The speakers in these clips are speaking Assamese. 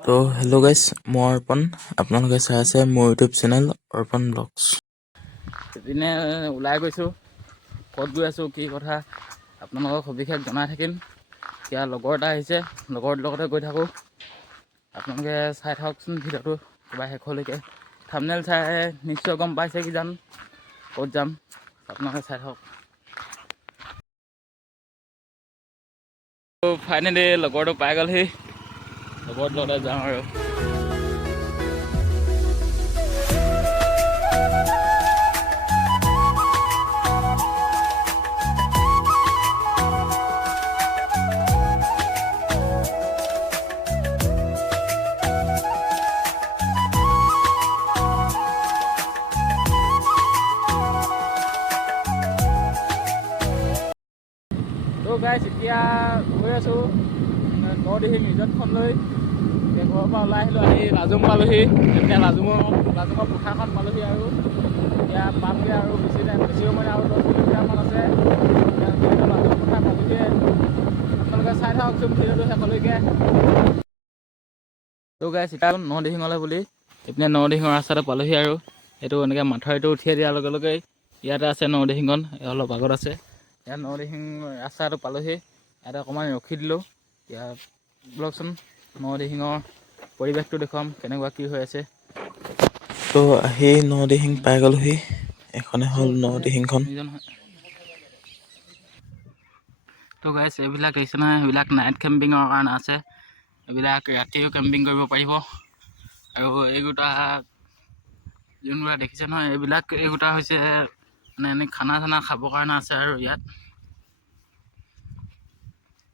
তো হেল্ল' গাইছ, মই অৰ্পণ। আপোনালোকে চাই আছে মোৰ ইউটিউব চেনেল অৰ্পণ ব্লগছ। এপিনে ওলাই গৈছোঁ, ক'ত গৈ আছোঁ কি কথা আপোনালোকক সবিশেষ জনাই থাকিম। এতিয়া লগৰ এটা আহিছে, লগৰটোৰ লগতে গৈ থাকোঁ। আপোনালোকে চাই থাককচোন ভিডিঅ'টো একেবাৰে শেষলৈকে। থাম্বনেইল চাই নিশ্চয় গম পাইছে কিজান ক'ত যাম, আপোনালোকে চাই থাকক। ফাইনেলি লগৰটো পাই গ'লহি, লগৰটোৰ লগতে যাওঁ আৰু। তো গাইছ, এতিয়া গৈ আছোঁ নদিহিং ৰিজৰ্টখনলৈ। এতিয়া ঘৰৰ পৰা ওলাই আহিলোঁ, আহি লাজুং পালোঁহি। এতিয়া লাজুঙৰ পথাৰখন পালোঁহি আৰু এতিয়া পামগৈ আৰু বেছি সময় আৰু 10 কিলোমিটাৰমান আছে। এতিয়া লাজুং পথাৰ পালোঁহিয়ে। আপোনালোকে চাই থাককচোন ভিডিঅ'টো শেষলৈকে। তো গাইছ, এতিয়া নদিহিঙলৈ বুলি এইপিনে নদিহিঙৰ ৰাস্তাটো পালোঁহি আৰু এইটো এনেকৈ মাথাউৰিটো উঠিয়াই দিয়াৰ লগে লগে ইয়াতে আছে নদিহিঙখন, অলপ আগত আছে। ইয়াত নদিহিং ৰাস্তাটো পালোঁহি, ইয়াতে অকণমান ৰখি দিলোঁ। এতিয়া ব'লকচোন নদিহিঙৰ পৰিৱেশটো দেখুৱাম, কেনেকুৱা কি হৈ আছে। তো আহি নদিহিং পাই গ'লোহি। এখনে হ'ল নদিহিংখন। তো গাইছ, এইবিলাক দেখিছে নহয়, সেইবিলাক নাইট কেম্পিঙৰ কাৰণে আছে। এইবিলাক ৰাতিও কেম্পিং কৰিব পাৰিব। আৰু এইগোটা যোনবিলাক দেখিছে নহয়, এইগোটা হৈছে মানে এনেই খানা চানা খাবৰ কাৰণে আছে আৰু ইয়াত।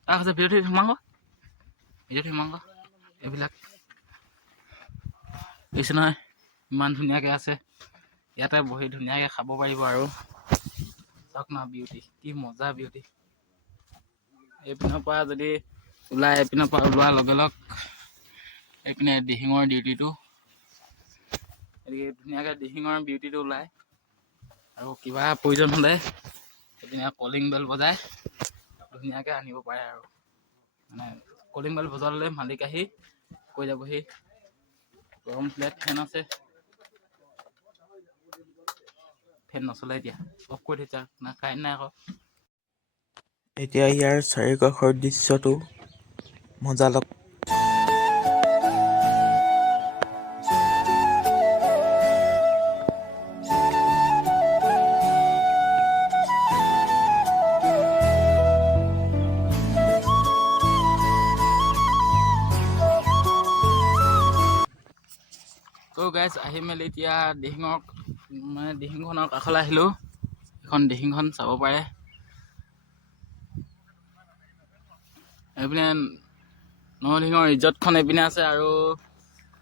আছে ভিডিঅ'টো সোমাব। এইবিলাক দেখিছে নহয়, ইমান ধুনীয়াকৈ আছে। ইয়াতে বহি ধুনীয়াকৈ খাব পাৰিব আৰু চাওক না, বিউটি কি মজা বিউটি। এইপিনৰ পৰা যদি এইপিনৰ পৰা ওলোৱাৰ লগে লগ এইপিনে দিহিঙৰ ডিউটিটো, ধুনীয়াকৈ দিহিঙৰ বিউটিটো ওলায়। আৰু কিবা প্ৰয়োজন হ'লে এইপিনে কলিং বেল বজাই ধুনীয়াকৈ আনিব পাৰে আৰু মানে কলিং বেল বজালে মালিক আহি কৈ যাবহি। গৰম প্লেট ফেন আছে, ফেন নচলে এতিয়া, অফ কৰি থৈছে না, কাৰেণ্ট নাই আকৌ। এতিয়া ইয়াৰ চাৰিওকাষৰ দৃশ্যটো মজা লগ। তো গাইছ, আহি মেলি এতিয়া দিহিংখনৰ কাষলৈ আহিলোঁ। এখন দিহিংখন চাব পাৰে। এইপিনে নদিহিঙৰ ৰিজৰ্টখন এইপিনে আছে আৰু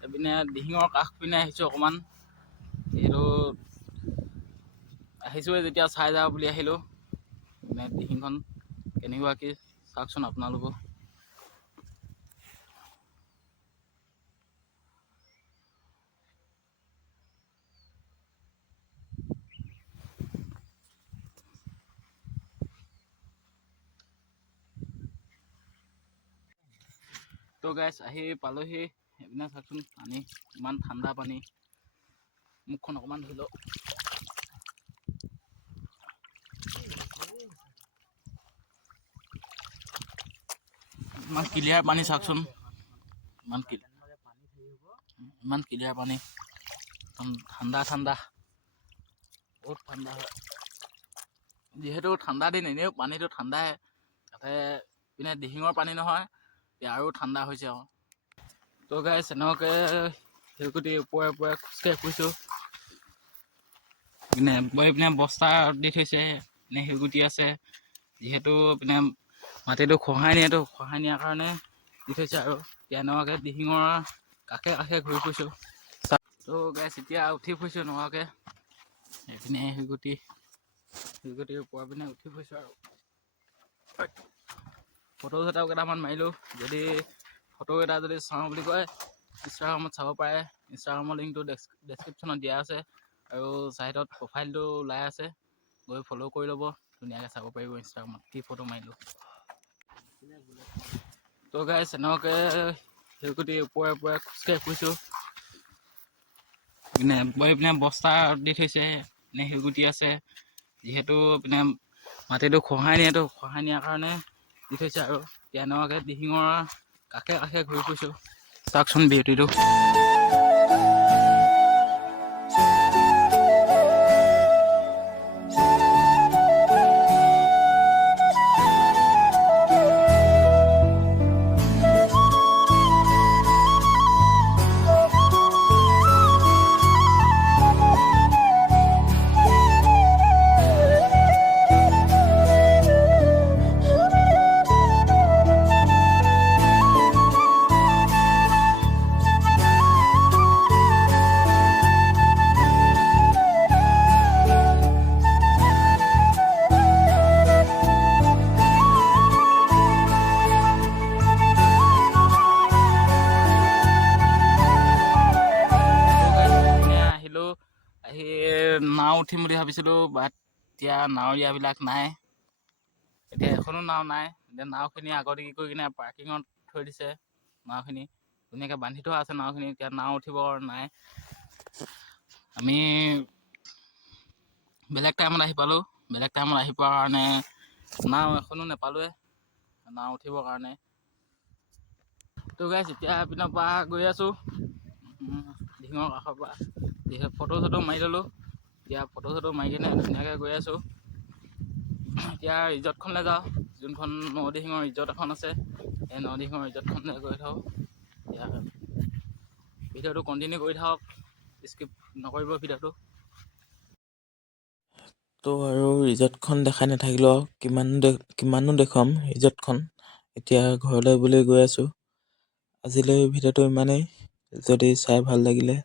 এইপিনে দিহিঙৰ কাষ পিনে আহিছোঁ অকণমান। এইটো আহিছোঁৱে যেতিয়া চাই যাওঁ বুলি আহিলোঁ। মানে দিহিংখন কেনেকুৱা কি চাওকচোন আপোনালোকো। তো গাইছ, আহি পালোহি। এইপিনে চাওকচোন পানী, ইমান ঠাণ্ডা পানী। মুখখন অকণমান ধুই লওঁ। ইমান ক্লিয়াৰ পানী চাওকচোন, ইমান ক্লিয়াৰ পানী, ঠাণ্ডা বহুত ঠাণ্ডা হয়। যিহেতু ঠাণ্ডা দিন, এনেও পানীটো ঠাণ্ডাই, তাতে পিনে দিহিঙৰ পানী নহয়, এতিয়া আৰু ঠাণ্ডা হৈছে আৰু। তো গাইছ, এনেকুৱাকৈ শিলগুটিৰ ওপৰে খোজকাঢ়ি ফুৰিছোঁ। এইপিনে বস্তা দি থৈছে, এনে শিলগুটি আছে। যিহেতু পিনে মাটিটো খহাই নিয়াৰ কাৰণে দি থৈছে আৰু এনেকুৱাকৈ দিহিঙৰ কাষে কাষে ঘূৰি ফুৰিছোঁ। তো গাইছ, এতিয়া উঠি ফুৰিছোঁ এনেকুৱাকৈ। এইপিনে শিলগুটিৰ ওপৰৰ পিনে উঠি ফুৰিছোঁ আৰু ফটো চটো কেইটামান মাৰিলোঁ। যদি ফটোকেইটা যদি চাওঁ বুলি কয়, ইনষ্টাগ্ৰামত চাব পাৰে। ইনষ্টাগ্ৰামৰ লিংকটো ডেছক্ৰিপশ্যনত দিয়া আছে আৰু ছাইডত প্ৰফাইলটো ওলাই আছে, গৈ ফ'ল' কৰি ল'ব। ধুনীয়াকৈ চাব পাৰিব ইনষ্টাগ্ৰামত কি ফটো মাৰিলোঁ। তো গাইছ, এনেকুৱাকৈ শিলগুটি ওপৰে ওপৰে খোজকাঢ়ি ফুৰিছোঁ। পিনে বস্তা দি থৈছে, পিনে শিলগুটি আছে। যিহেতু পিনে মাটিটো খহাই নিয়াৰ কাৰণে দি থৈছে আৰু এতিয়া এনেকুৱাকৈ দিহিঙৰ কাষে কাষে ঘূৰি ফুৰিছোঁ। চাওকচোন বিউটিটো। আহি নাও উঠিম বুলি ভাবিছিলোঁ, বাট এতিয়া নাৱৰীয়াবিলাক নাই। এতিয়া এখনো নাও নাই। এতিয়া নাওখিনি আগতে কি কৰি কিনে পাৰ্কিঙত থৈ দিছে। নাওখিনি ধুনীয়াকৈ বান্ধি থোৱা আছে। নাওখিনি এতিয়া নাও উঠিব নাই। আমি বেলেগ টাইমত আহি পালোঁ। বেলেগ টাইমত আহি পোৱাৰ কাৰণে নাও এখনো নাপালোঁৱে নাও উঠিবৰ কাৰণে। তো গাইছ এতিয়া পিনৰ পৰা গৈ আছোঁ ঢিঙৰ কাষৰ পৰা। ফটো চটো মাৰি ল'লোঁ। এতিয়া ফটো চটো মাৰি কিনে ধুনীয়াকৈ গৈ আছোঁ। এতিয়া ৰিজৰ্টখনলৈ যাওঁ, যোনখন নদিহিঙৰ ৰিজৰ্ট এখন আছে। এই নদিহিঙৰ ৰিজৰ্টখনলৈ গৈ থাকোঁ। এতিয়া ভিডিঅ'টো কণ্টিনিউ কৰি থাকক, স্কিপ নকৰিব ভিডিঅ'টো। তো আৰু ৰিজৰ্টখন দেখাই নাথাকিলেও কিমানো দেখুৱাম ৰিজৰ্টখন। এতিয়া ঘৰলৈ বুলি গৈ আছোঁ। আজিলৈ ভিডিঅ'টো ইমানেই। যদি চাই ভাল লাগিলে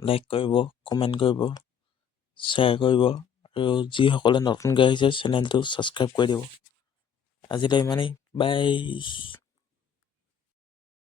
লাইক কৰিব, কমেণ্ট কৰিব, শ্বেয়াৰ কৰিব আৰু যিসকলে নতুনকৈ আহিছে চেনেলটো ছাবস্ক্ৰাইব কৰি দিব। আজিলৈ ইমানেই, বাই।